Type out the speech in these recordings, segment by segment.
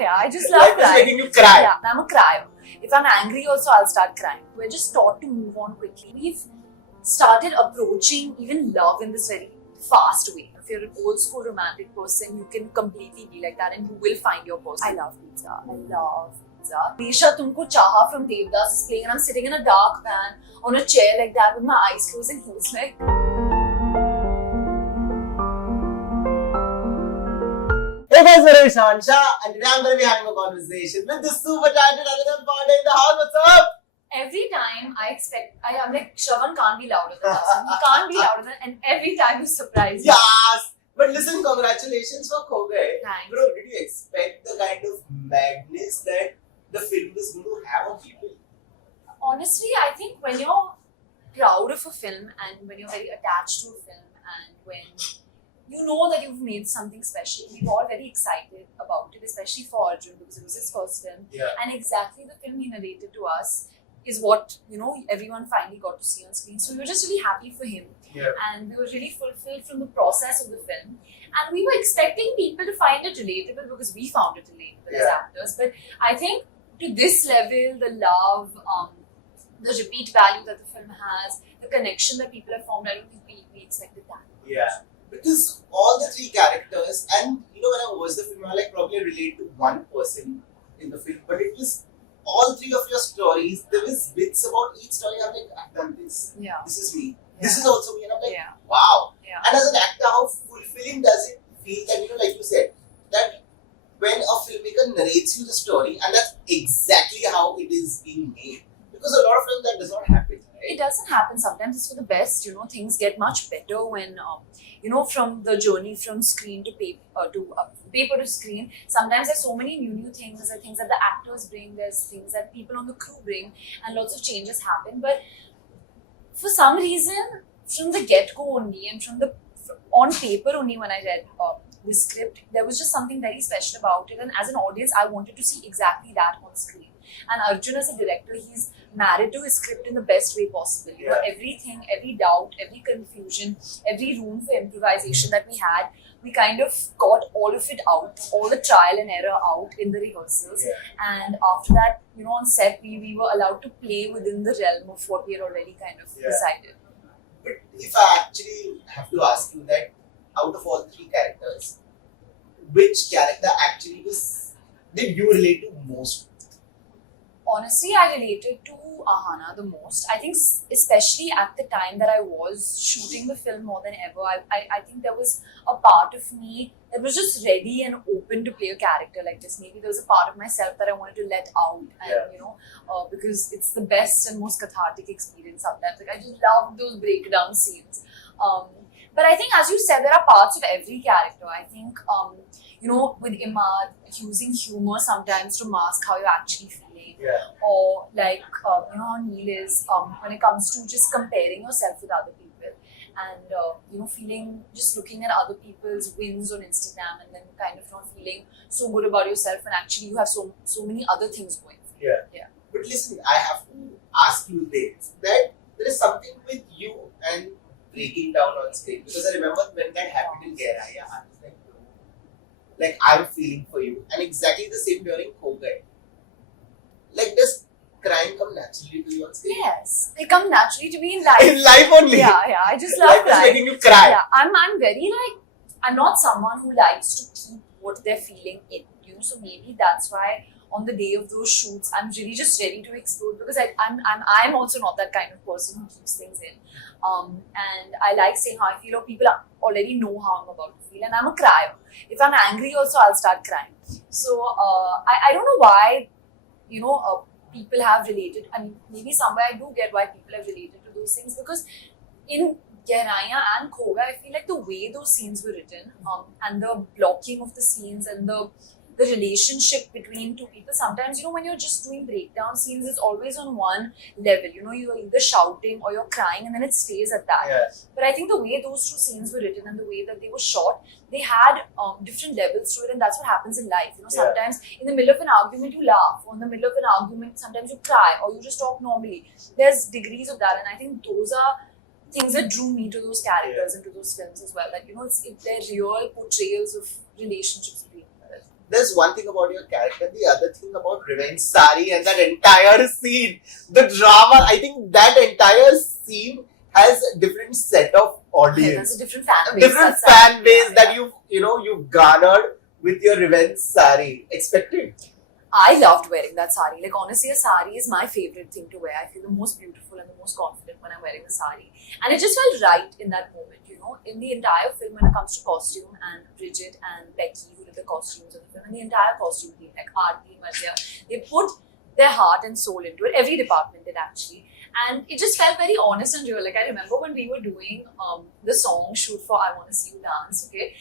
Yeah, I just love crying. It's making you cry. Yeah, I'm a crier. If I'm angry also, I'll start crying. We're just taught to move on quickly. We've started approaching even love in this very fast way. If you're an old school romantic person, you can completely be like that and you will find your person. I love pizza. I love pizza. Resha Tumko Chaha from Devdas is playing and I'm sitting in a dark van on a chair like that with my eyes closed and he's like... Hey guys, my name is Shravan Shah and today I'm going to be having a conversation with the super talented Ananya Pandey in the house. What's up? Every time I'm like, Shravan can't be louder than us. He can't be louder than, and every time you surprise me. Yes! But listen, congratulations for Kho Gaye. Thanks. Bro, did you expect the kind of madness that the film was going to have on people? Honestly, I think when you're proud of a film and when you're very attached to a film and when you know that you've made something special, we were all very excited about it, especially for Arjun because it was his first film. Yeah. And exactly the film he narrated to us is what, everyone finally got to see on screen. So we were just really happy for him. Yeah. And we were really fulfilled from the process of the film. And we were expecting people to find it relatable because we found it relatable as actors. But I think to this level, the love, the repeat value that the film has, the connection that people have formed, I don't think we expected that. Yeah. Because all the three characters, and when I watched the film, I probably relate to one person in the film, but it was all three of your stories. There was bits about each story. I'm like, I've done this. Yeah. This is me. Yeah. This is also me. And I'm like, Yeah. wow. Yeah. And as an actor, how fulfilling does it feel that, like you said, that when a filmmaker narrates you the story, and that's exactly how it is being made. Because a lot of times that does not happen. Right? It doesn't happen. Sometimes it's for the best. Things get much better when, from the journey from screen to paper to screen. Sometimes there's so many new things. There's things that the actors bring. There's things that people on the crew bring, and lots of changes happen. But for some reason, from the get-go only, and on paper only, when I read the script, there was just something very special about it. And as an audience, I wanted to see exactly that on screen. And Arjun, as a director, he's married to his script in the best way possible. Everything, every doubt, every confusion, every room for improvisation that we had, we kind of got all of it out, all the trial and error out in the rehearsals. And after that, on set, we were allowed to play within the realm of what we had already kind of decided. But if I actually have to ask you that, out of all three characters, which character actually did you relate to most? Honestly, I related to Ahana the most. I think especially at the time that I was shooting the film more than ever, I think there was a part of me that was just ready and open to play a character like this. Maybe there was a part of myself that I wanted to let out and, because it's the best and most cathartic experience sometimes. Like I just love those breakdown scenes. But I think, as you said, there are parts of every character. I think, with Imad, using humor sometimes to mask how you're actually feeling. Or like, how Neil is when it comes to just comparing yourself with other people. And, just looking at other people's wins on Instagram and then kind of not feeling so good about yourself when actually you have so many other things going for you. Yeah. But listen, I have to ask you this, that there is something with you and breaking down on screen. Because I remember when that happened in Gaye, I was like, I'm feeling for you. And exactly the same during Kho Gaye. Like, does crying come naturally to you on screen? Yes, they come naturally to me in life. In life only? Yeah, I just love crying. Life is making you cry. Yeah, I'm very I'm not someone who likes to keep what they're feeling in, so maybe that's why on the day of those shoots, I'm really just ready to explode because I'm also not that kind of person who keeps things in. And I like saying how I feel, or people already know how I'm about to feel, and I'm a crier. If I'm angry also, I'll start crying. So I don't know why, people have related. I mean, maybe somewhere I do get why people have related to those things, because in Gaye and Kho Gaye, I feel like the way those scenes were written, and the blocking of the scenes and the relationship between two people. Sometimes, when you're just doing breakdown scenes, it's always on one level. You're either shouting or you're crying and then it stays at that. Yeah. But I think the way those two scenes were written and the way that they were shot, they had different levels to it, and that's what happens in life. Sometimes in the middle of an argument you laugh, or in the middle of an argument sometimes you cry, or you just talk normally. There's degrees of that, and I think those are things that drew me to those characters and to those films as well. That they're real portrayals of relationships between people. there's one thing about your character, the other thing about Revenge Sari and that entire scene, the drama. I think that entire scene has a different set of audience. There's a different fan base. Different fan base that you've garnered with your Revenge Sari. Expected. I loved wearing that sari. Like honestly, a sari is my favorite thing to wear. I feel the most beautiful and the most confident when I'm wearing a sari. And it just felt right in that moment, you know. In the entire film, when it comes to costume, and Bridget and Becky, who did the costumes of the film, and the entire costume team, like Aarti, Madhya, they put their heart and soul into it. Every department did actually. And it just felt very honest and real. Like I remember when we were doing the song shoot for I Wanna See You Dance, okay?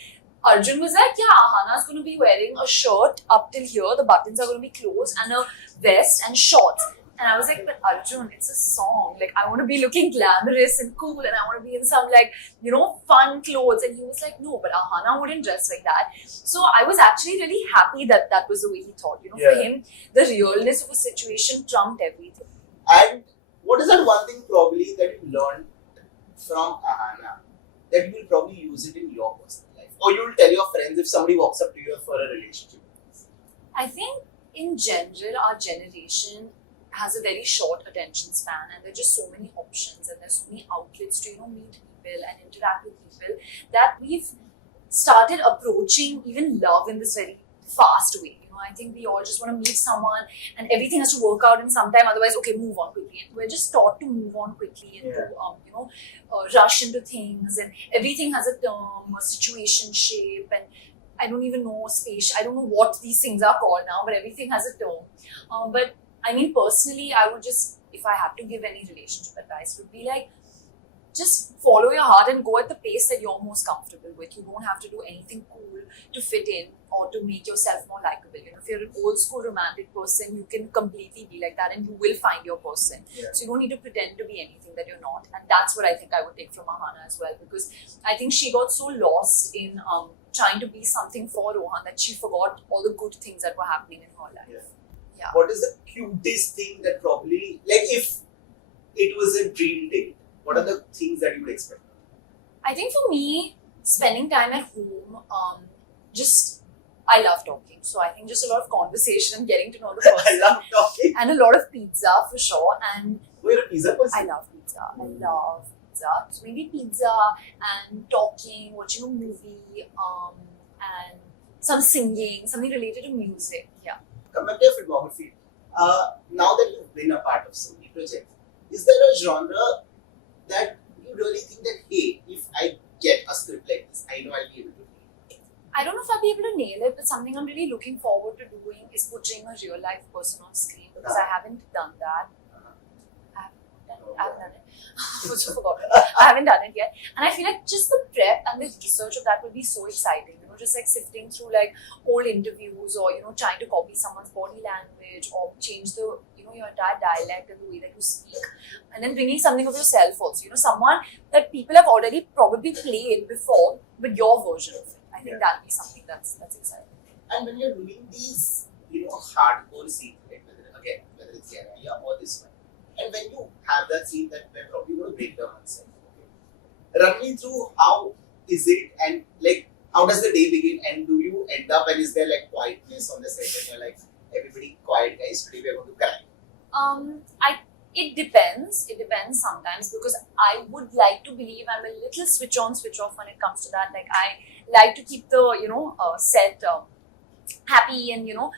Arjun was like, yeah, Ahana's going to be wearing a shirt up till here, the buttons are going to be closed, and a vest and shorts. And I was like, but Arjun, it's a song. Like, I want to be looking glamorous and cool, and I want to be in some, like, you know, fun clothes. And he was like, no, but Ahana wouldn't dress like that. So I was actually really happy that that was the way he thought. You know, for him, the realness of a situation trumped everything. And what is that one thing probably that you learned from Ahana that you will probably use it in your personal life? Or you will tell your friends if somebody walks up to you for a relationship? I think in general, our generation has a very short attention span, and there are just so many options and there's so many outlets to, you know, meet people and interact with people that we've started approaching even love in this very fast way. You know, I think we all just want to meet someone and everything has to work out in some time, otherwise, okay, move on quickly. And we're just taught to move on quickly and to, you know, rush into things, and everything has a term, a situation shape, and I don't even know space. I don't know what these things are called now, but everything has a term. But I mean, personally, I would just, if I have to give any relationship advice, would be like, just follow your heart and go at the pace that you're most comfortable with. You don't have to do anything cool to fit in or to make yourself more likable. You know, if you're an old school romantic person, you can completely be like that and you will find your person. Yeah. So you don't need to pretend to be anything that you're not. And that's what I think I would take from Ahana as well, because I think she got so lost in trying to be something for Rohan that she forgot all the good things that were happening in her life. Yeah. What is the cutest thing that probably, like if it was a dream date, what are the things that you would expect? I think for me, spending time at home, I love talking. So I think just a lot of conversation and getting to know the person. I love talking. And a lot of pizza for sure. And We're a pizza person. I love pizza. I love pizza. So maybe pizza and talking, watching a movie, and some singing, something related to music. Yeah. Come back to your filmography. Now that you've been a part of so many projects, is there a genre that you really think that, hey, if I get a script like this, I know I'll be able to do it? I don't know if I'll be able to nail it, but something I'm really looking forward to doing is portraying a real life person on screen, because I haven't done that. I haven't done it. I also forgot. I haven't done it yet. And I feel like just the prep and the research of that would be so exciting. You know, just like sifting through like old interviews, or, you know, trying to copy someone's body language or change the, you know, your entire dialect and the way that you speak. And then bringing something of yourself also. You know, someone that people have already probably played before, but your version of it. I think that'll be something that's exciting. And when you're doing these, you know, hardcore scenes, like whether it's Geraya or this one, and when you have that scene that we're probably going to break down on set, run me through how is it, and like how does the day begin, and do you end up, and is there like quietness on the set and you're like, everybody quiet guys, today we're going to cry? It depends. It depends sometimes, because I would like to believe I'm a little switch on, switch off when it comes to that. Like I like to keep the, you know, set happy and, you know,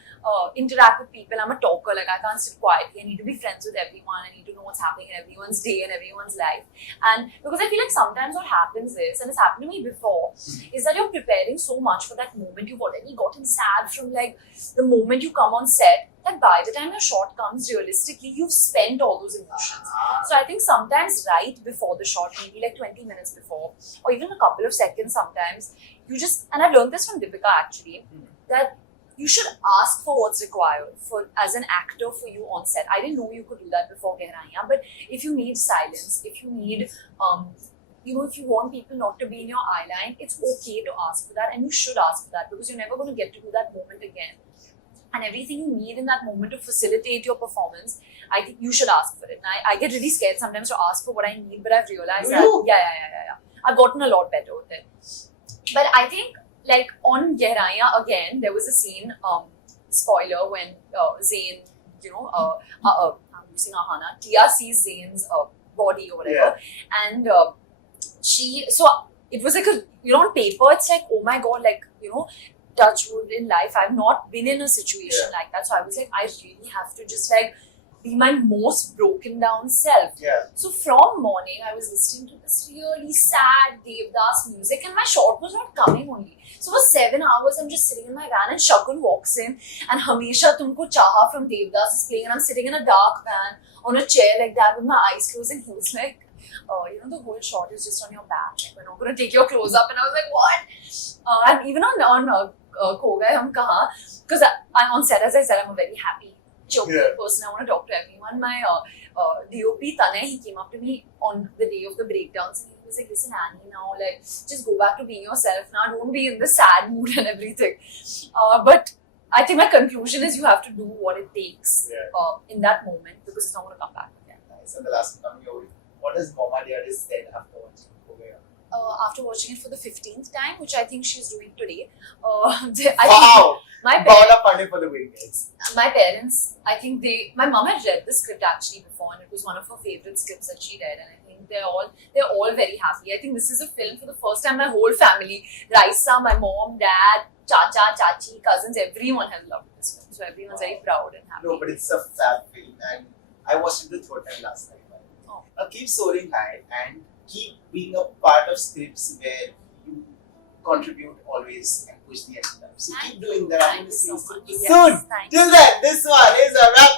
interact with people. I'm a talker. Like I can't sit quietly. I need to be friends with everyone. I need to know what's happening in everyone's day and everyone's life. And because I feel like sometimes what happens is, and it's happened to me before, is that you're preparing so much for that moment. You've already gotten sad from like the moment you come on set, that by the time your shot comes, realistically, you've spent all those emotions. So I think sometimes right before the shot, maybe like 20 minutes before, or even a couple of seconds sometimes, you just, and I've learned this from Deepika actually, that you should ask for what's required for as an actor for you on set. I didn't know you could do that before Gehraiyan, but if you need silence, if you need, you know, if you want people not to be in your eye line, it's okay to ask for that, and you should ask for that, because you're never going to get to do that moment again. And everything you need in that moment to facilitate your performance, I think you should ask for it. And I get really scared sometimes to ask for what I need, but I've realized that, yeah. I've gotten a lot better with it. But I think, like on Gehraiyan again, there was a scene, spoiler, when Zayn, I'm using Ahana, Tia sees Zayn's body or whatever, and it was like on paper, it's like, oh my god, like, touch wood in life, I've not been in a situation like that. So I was like, I really have to just like be my most broken down self. So from morning, I was listening to this really sad Devdas music, and my shot was not coming only. So for 7 hours, I'm just sitting in my van, and Shakun walks in, and Hamesha Tumko Chaha from Devdas is playing, and I'm sitting in a dark van on a chair like that with my eyes closed, and he was like, the whole shot is just on your back. Like, we're not going to take your clothes up. And I was like, what? And even on Kho Gaye Hum Kahan, because I'm on set, as I said, I'm a very happy, jovial person. I want to talk to everyone. My DOP Tanay, he came up to me on the day of the breakdowns, and he was like, listen, Annie, now, like, just go back to being yourself now. Don't be in the sad mood and everything. But I think my conclusion is you have to do what it takes in that moment, because it's not going to come back again. Nice. And the last one, what has Mama Dearest said after watching Kho Gaye Hum? After watching it for the 15th time, which I think she's doing today. Wow! Ananya Pandey for the win, guys. My parents, I think my mom had read the script actually before, and it was one of her favorite scripts that she read, and I think they're all very happy. I think this is a film for the first time my whole family, Raisa, my mom, dad, Chacha, Chachi, cousins, everyone has loved this film. So everyone's very proud and happy. No, but it's a fab film, and I watched it the third time last night. Keep soaring high and keep being a part of scripts where you contribute always and push the envelope. So keep doing that. I'm going to see you soon. Till then, this one is a wrap.